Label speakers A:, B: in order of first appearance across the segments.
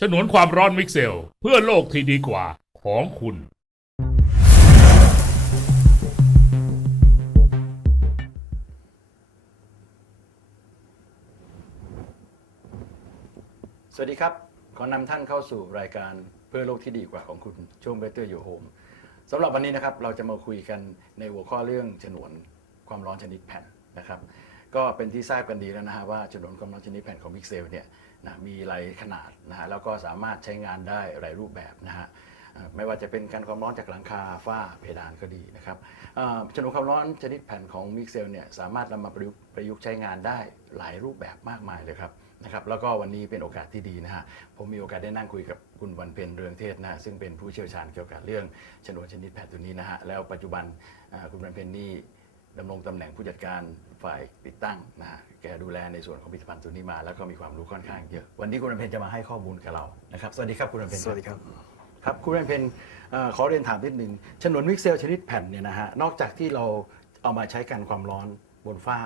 A: ฉนวนความร้อนมิกเซล เพื่อโลกที่ดีกว่าของคุณ
B: สวัสดีครับ ขอนำท่านเข้าสู่รายการเพื่อโลกที่ดีกว่าของคุณช่วง Better Your Home สำหรับวันนี้นะครับเราจะมาคุยกันในหัวข้อเรื่องฉนวนความร้อนชนิดแผ่นนะครับ ก็เป็นที่ทราบกันดีแล้วนะฮะว่าฉนวนความร้อนชนิดแผ่นของมิกเซลเนี่ยนะมีหลายขนาดนะฮะแล้วก็สามารถใช้งานได้หลายรูปแบบนะฮะไม่ว่าจะเป็นการความร้อนจากหลังคาฝ้าเพดานก็ดีนะครับฉนวนความร้อนชนิดแผ่นของมิกเซลเนี่ยสามารถนำมาประยุกต์ใช้งานได้หลายรูปแบบมากมายเลยครับนะครับแล้วก็วันนี้เป็นโอกาสที่ดีนะฮะผมมีโอกาสได้นั่งคุยกับคุณวันเพ็ญเรืองเทศนะซึ่งเป็นผู้เชี่ยวชาญเกี่ยวกับเรื่องฉนวนชนิดแผ่นตัวนี้นะฮะแล้วปัจจุบันคุณวันเพ็ญนี่ ดำรงตำแหน่งผู้จัดการฝ่ายติดตั้งนะฮะแกดูแลในส่วนของผลิตภัณฑ์ตัวนี้มา แล้วก็มีความรู้ค่อนข้างเยอะ วันนี้คุณวันเพ็ญจะมาให้ข้อมูลกับเรานะครับสวัสดีครับคุณวันเพ็ญ
C: สวัสดีครับ
B: ครับคุณวันเพ็ญเอ่อขอเรียนถามนิดหนึ่งฉนวนมิกเซลชนิดแผ่นเนี่ยนะฮะนอกจากที่เราเอามาใช้กันความร้อนบนฝ้า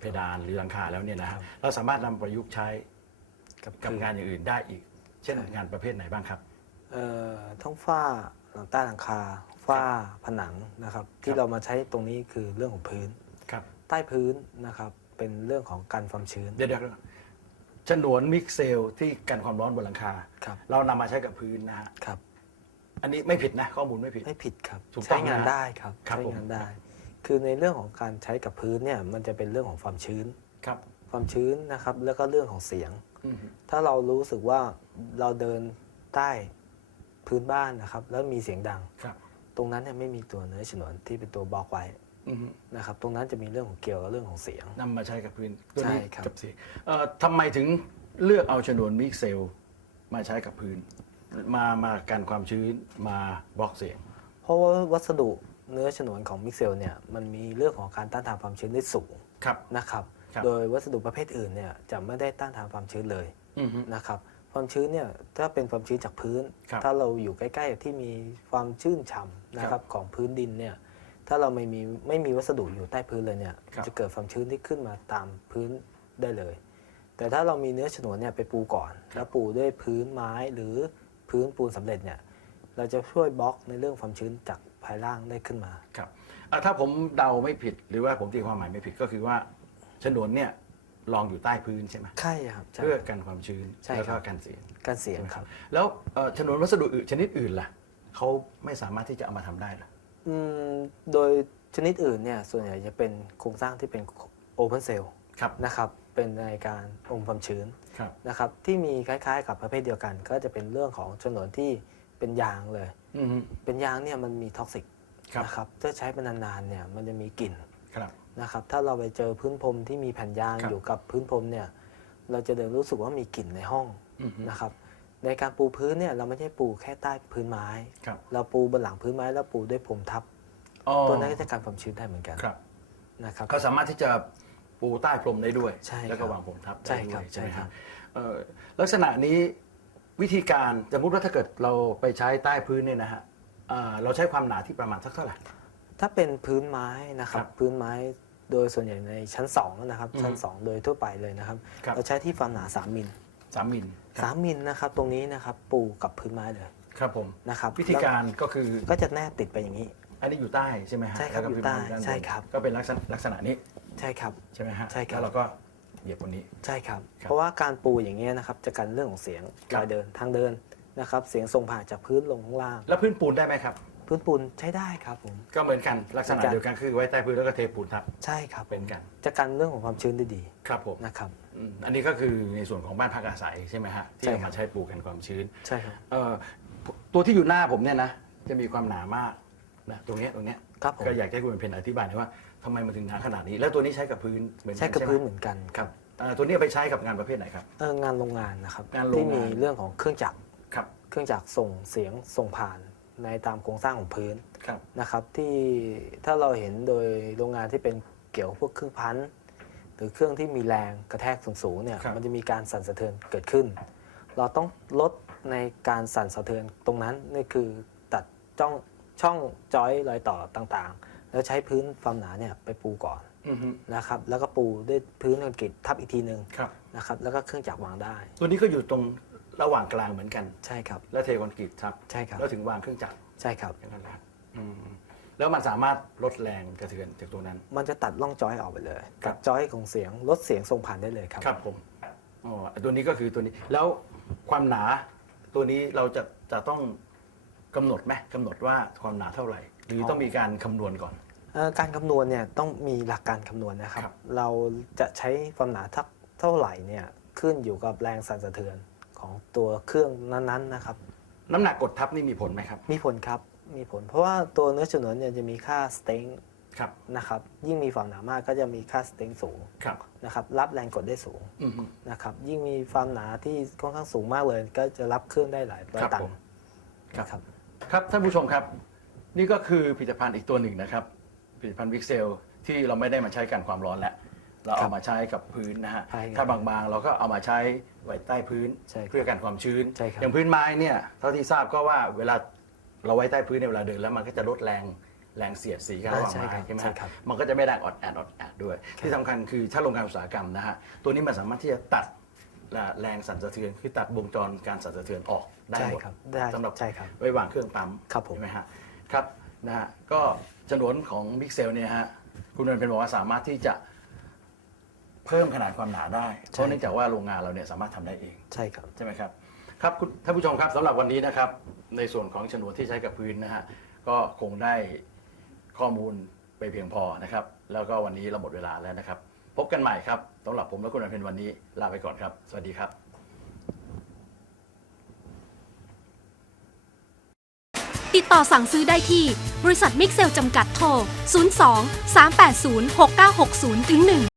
B: เพดานหรือหลังคาแล้วเนี่ยนะฮะเราสามารถนำประยุกต์ใช้
C: กับ
B: กับ
C: คืองา
B: นอย่างอื่นได้อีก เช่น
C: ใช่
B: งานประเภทไหนบ้างครับ
C: เอ่อท้องฝ้าหลังใต้หลังคา ฝ้าผนังนะครับ ที่เรามาใช้ตรงนี้คือเรื่องของพื้น
B: ครับ
C: ใต้พื้นนะครับเป็นเรื่องของการความชื้น
B: เดี๋ยวเดี๋ยวฉนวนมิกเซลที่กันความร้อนบนหลังคา
C: ครับ
B: เรานำมาใช้กับพื้นนะฮะ
C: ครับ
B: อันนี้ไม่ผิดนะ ข้อมูลไม่ผิด
C: ไม่ผิดครับ
B: ถูกต้
C: ใช้
B: อง
C: งาน
B: นะ
C: ได้ครับ
B: ครับ
C: ใช้
B: ผม
C: งานได้ คือในเรื่องของการใช้กับพื้นเนี่ยมันจะเป็นเรื่องของความชื้น
B: ครับ
C: ความชื้นนะครับ แล้วก็เรื่องของเสียง
B: อืม
C: ถ้าเรารู้สึกว่าเราเดินใต้พื้นบ้านนะครับ แล้วมีเสียงดัง
B: ครับ
C: ตรงนั้นเนี่ยไม่มีตัวเนื้อฉนวนที่เป็นตัวบล็อกไว้
B: อืม
C: นะครับ ตรงนั้นจะมีเรื่องของเกี่ยวกับเรื่องของเสียง
B: นำมาใช้กับพื้นตัวนี้
C: ใช่ครับ
B: กับสีเอ่อทำไมถึงเลือกเอาฉนวนมิกเซลมาใช้กับพื้น มามากันความชื้นมาบล็อกเสียง
C: เพราะว่าวัสดุเนื้อฉนวนของมิกเซลเนี่ยมันมีเรื่องของการต้านทานความชื้นได้สูง
B: ครับ
C: นะครับ
B: ครับ
C: โดยวัสดุประเภทอื่นเนี่ยจะไม่ได้ต้านทานความชื้นเลย
B: อืม
C: นะครับ ความชื้นเนี่ยถ้าเป็นความชื้นจากพื้น
B: ครับ
C: ถ้าเราอยู่ใกล้ ๆ ที่มีความชื้นฉ่ำนะค
B: ครั
C: รั
B: บบ
C: ของพื้นดินเนี่ยถ้าเราไม่มีไม่มีวัสดุอยู่ใต้พื้นเลยเนี่ย
B: ครับ
C: จะเกิดความชื้นที่ขึ้นมาตามพื้นได้เลย แต่ถ้าเรามีเนื้อฉนวนเนี่ยไปปูก่อน แล้วปูด้วยพื้นไม้หรือพื้นปูนสำเร็จเนี่ยเราจะช่วยบล็อกในเรื่องความชื้นจากภายล่างได้ขึ้นมา
B: ครับอะถ้าผมเดาไม่ผิดหรือว่าผมตีความหมายไม่ผิดก็คือว่าฉนวนเนี่ย รองอยู่ใต้พื้นใช่ไหม
C: ใช่ครับใช่
B: เพื่อกันความชื้น
C: ใช่
B: แล้ว
C: ครั
B: ก็
C: บ
B: กันเสียง
C: การเสียงครับ
B: แล้วเอ่อฉนวนวัสดุอื่นชนิดอื่นล่ะเขาไม่สามารถที่จะเอามาทำได้เหรอ
C: อืมโดยชนิดอื่นเนี่ยส่วนใหญ่จะเป็นโครงสร้างที่เป็นโอเพนเซล
B: ครับ
C: นะครับเป็นในการอมความชื้น
B: ครับ
C: นะครับที่มีคล้ายๆ กับประเภทเดียวกัน ก็จะเป็นเรื่องของฉนวนที่เป็นยางเลย
B: อืมฮึ
C: เป็นยางเนี่ยมันมีท็อกซิก
B: ครับ
C: นะครับถ้าใช้เป็นนานๆเนี่ยมันจะมีกลิ่น
B: ครับ
C: นะครับถ้าเราไปเจอพื้นพรมที่มีแผ่นยาง
B: ครับ
C: อยู่กับพื้นพรมเนี่ยเราจะเดินรู้สึกว่ามีกลิ่นในห้อง
B: อืมฮึ
C: นะครับ ในการปูพื้นเนี่ยเราไม่ใช่ปูแค่ใต้พื้นไม้
B: ครับ
C: เราปูบนหลังพื้นไม้แล้วปูด้วยพรมทับ
B: อ๋อ
C: ตัวนั้นก็จะการความชื้นได้เหมือนกัน
B: ครับ
C: นะครับ
B: เขาสามารถที่จะปูใต้พรมได้ด้วย
C: ใช่
B: แล้วก็
C: ครับ
B: วางพรมทับ
C: ใช่
B: ได้
C: ค
B: ด้
C: รั
B: ว
C: บ
B: ยใช่ไหม
C: ใช่
B: ค
C: ครั
B: รับ บเอ่อลักษณะนี้วิธีการสมมติว่าถ้าเกิดเราไปใช้ใต้พื้นเนี่ยนะฮะอ่าเราใช้ความหนาที่ประมาณสักเท่าไหร่
C: ถ้าเป็นพื้นไม้นะครั
B: ครับบ
C: พื้นไม้โดยส่วนใหญ่ในชั้น2นะครับ
B: อือฮึ
C: ชั้น 2 โดยทั่วไปเลยนะครับ
B: ครับ
C: เราใช้ที่ความหนา 3 มิล
B: สามมิลครับ
C: 3มิลนะครับตรงนี้นะครับปูกับพื้นไม้เลย
B: ครับผม
C: นะครับ
B: วิธีการก็คือ
C: แล้วก็จะแนบติดไปอย่างนี้
B: อันนี้อยู่ใต้ใช่ไหมฮะ
C: ใช่ครับ
B: แล้วก็
C: อยู่ใต้
B: พื้นด้านน
C: ใช่ครับ
B: ก็เป็นลักษณะลักษณะนี้
C: ใช่ครับ
B: ใช่ไหมฮะ
C: ใช่ครับ
B: แล้วเราก็เหยียบบนนี้
C: ใช่ครับ
B: ครับ
C: เพราะว่าการปูอย่างเงี้ยนะครับจะกันเรื่องของเสียง
B: ครับ
C: รอยเดินทางเดินนะครับเสียงส่งผ่านจากพื้นลงข้างล่าง
B: แล้วพื้นปูนได้ไหมครับ
C: พื้นปูนใช้ได้ครับผม
B: ก็เหมือนกันลักษณะ
C: เหมือนกัน
B: เดียวกันคือไว้ใต้พื้นแล้วก็เทปูนทับ
C: ใช่ครับ
B: เป็นกัน
C: จะกันเรื่องของความชื้นได้ดี
B: ครับผม
C: นะครับ
B: อืมอันนี้ก็คือในส่วนของบ้านพักอาศัยใช่ไหมฮะที่
C: ใช่
B: เอา
C: ครับ
B: มาใช้ปลูกกันความชื้น
C: ใช่ครับ
B: เอ่อตัวที่อยู่หน้าผมเนี่ยนะ จะมีความหนามากนะตรงเนี้ยตรงเนี้ย
C: ครับผม
B: ก็อยากให้คุณเป็นเพนอธิบายหน่อยว่าทำไมมันถึงหนาขนาดนี้ แล้วตัวนี้ใช้กับพื้นเหมือนกั
C: ใช้
B: น
C: กับ
B: ใช่ไหม
C: พื้นเหมือนกัน
B: ครับเอ่อตัวนี้เอาไปใช้กับงานประเภทไหนครับ
C: เอองานโรงงานนะครับ
B: งานโรงงาน
C: ที่มีเรื่องของเครื่องจักร
B: ครับ
C: เครื่องจักรส่งเสียงส่งผ่าน ในตามโครงสร้างของพื้น
B: ครับ
C: นะครับที่ถ้าเราเห็นโดยโรงงานที่เป็นเกี่ยวพวกเครื่องพันหรือเครื่องที่มีแรงกระแทกสูงๆเนี่ย
B: ครับ
C: มันจะมีการสั่นสะเทือนเกิดขึ้น เราต้องลดในการสั่นสะเทือนตรงนั้นนี่คือตัดจ้องช่องจอยรอยต่อต่างๆ แล้วใช้พื้นความหนาเนี่ยไปปูก่อน
B: อือฮึ
C: นะครับ แล้วก็ปูด้วยพื้นคอนกรีตทับอีกทีหนึ่ง
B: ครับ
C: นะครับแล้วก็เครื่องจักรวางได้
B: ตัวนี้ก็อยู่ตรง ระหว่างกลางเหมือนกัน
C: ใช่ครับ
B: แล้วเทคอนกรีตทับ
C: ใช่ครับ
B: แล้วถึงวางเครื่องจักร
C: ใช่ครับ
B: อย่างนั้นแหละอืมแล้วมันสามารถลดแรงกระเทือนจากตัวนั้น
C: มันจะตัดร่องจอยออกไปเลย
B: ครั
C: ตั
B: บ
C: ดจอยของเสียงลดเสียงส่งผ่านได้เลยครับ
B: ครับผมอ๋อตัวนี้ก็คือตัวนี้ แล้วความหนาตัวนี้เราจะจะต้องกำหนดไหมกำหนดว่าความหนาเท่าไหร่ หรือต้องมีการคำนวณก่อน
C: เอ่อการคำนวณเนี่ยต้องมีหลักการคำนวณนะครับ
B: ครับ
C: เราจะใช้ความหนาทักเท่าไหร่เนี่ยขึ้นอยู่กับแรงสั่นสะเทือน ของตัวเครื่องนั้นๆนะครับ
B: น้ำหนักกดทับนี่มีผลไหมครับ
C: มีผลครับมีผล เพราะว่าตัวเนื้อฉนวนเนี่ยจะมีค่าสเต็ง
B: ครับ
C: นะครับยิ่งมีความหนามากก็จะมีค่าสเต็งสูง
B: ครับ
C: นะครับรับแรงกดได้สูง
B: อืม
C: นะครับยิ่งมีความหนาที่ค่อนข้างสูงมากเลย ก็จะรับเครื่องได้หลายร้อย
B: ครับ
C: ตัน
B: ผมครับ
C: นะครับ
B: ครับท่านผู้ชมครับ นี่ก็คือผลิตภัณฑ์อีกตัวหนึ่งนะครับ ผลิตภัณฑ์วิกเซลที่เราไม่ได้มาใช้กันความร้อนแล้ว เรา
C: ครั
B: เอา
C: บ
B: มาใช้กับพื้นนะฮะ
C: ใช่ครับ
B: ถ้าบางๆ เราก็เอามาใช้ไว้ใต้พื้น
C: ใช่ครับ
B: เพื่อกันความชื้น
C: ใช่ครับ
B: อย่างพื้นไม้เนี่ยเท่าที่ทราบก็ว่าเวลาเราไว้ใต้พื้นในยเวลาเดินแล้วมันก็จะลดแรงแรงเสียดสีกันระหว่าง
C: ใช่
B: ไม้
C: ครับ
B: ใช่ไหม
C: ใช่
B: ฮะ
C: ครับ
B: มันก็จะไม่แรงออดแอดออดแอดด้วย ที่สำคัญคือถ้าโรงงานอุตสาหกรรมนะฮะตัวนี้มันสามารถที่จะตัดแรงสั่นสะเทือนคือตัดวงจรการสั่นสะเทือนออกได้
C: ใช่
B: หมด
C: ครับได้
B: สำหรับ
C: ใช่ครับ
B: ไว้วางเครื่องปั๊ม
C: ครับผม
B: ใช่ไหมฮะครับนะฮะก็ฉนวนของบิ๊กเซลเนี่ยฮะคุณเรนเป็นบอกว่าสามารถที่จะ เพิ่มขนาดความหนาได้ เพราะเนื่องจากว่าโรงงานเราเนี่ยสามารถทำได้เอง
C: ใช่ครับ
B: ใช่ไหมครับครับคุณท่านผู้ชมครับสำหรับวันนี้นะครับ ในส่วนของฉนวนที่ใช้กับพื้นนะฮะก็คงได้ข้อมูลไปเพียงพอนะครับ แล้วก็วันนี้เราหมดเวลาแล้วนะครับ พบกันใหม่ครับสำหรับผมและคุณอภินวันนี้ลาไปก่อนครับ สวัสดีครับ
D: ติดต่อสั่งซื้อได้ที่ บริษัทมิกเซลจำกัดโทร 02 380 6960 1